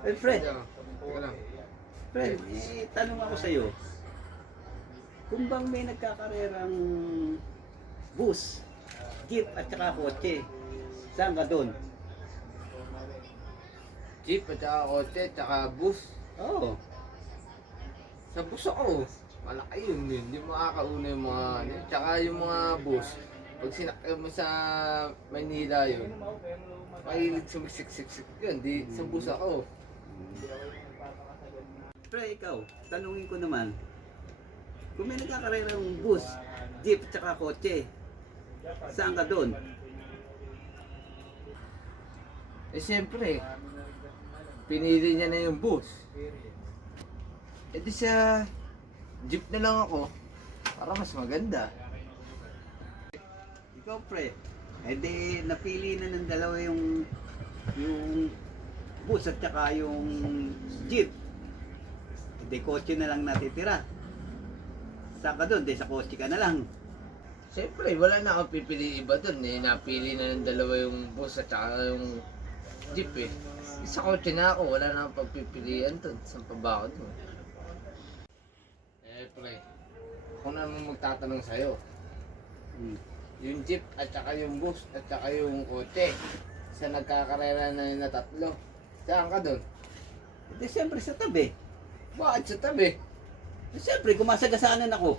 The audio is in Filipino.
Eh, Fred, Teka lang. Fred, tanong ako sa'yo. Kung bang may nagkakarerang bus, jeep at saka kotse, saan ka doon? Jeep at saka kotse at saka bus. Oo. Sa bus ako. Malaki yun din. Hindi makakauna yung mga ano. Tsaka yung mga bus. Pag sinakay mo sa Manila yun, mahilig sumiksik-siksik yun. Di sa bus ako. Pero ikaw, tanungin ko naman, kung may nagkakarerang bus, jeep at saka kotse, saan ka doon? Eh siyempre, pinili niya na yung bus. Eh di sa jeep na lang ako. Para mas maganda. Ikaw, pre, di napili na ng dalawa yung bus at saka yung jeep. Di kotse na lang natitira. Saan ka doon? Di sa kotse ka na lang. Siyempre, wala na akong pipili iba dun eh. Napili na ng dalawa yung bus at saka yung jeep eh. Sa kotse na ako, wala na akong pagpipilian dun. Saan pa ba ako dun? Eh, pre, ako naman magtatanong sa'yo. Yung jeep at saka yung bus at saka yung kotse sa nagkakarera na yun na tatlo. Saan ka dun? Di siyempre sa tabi. Bakit sa tabi? Di siyempre, kumasagasaanan ako.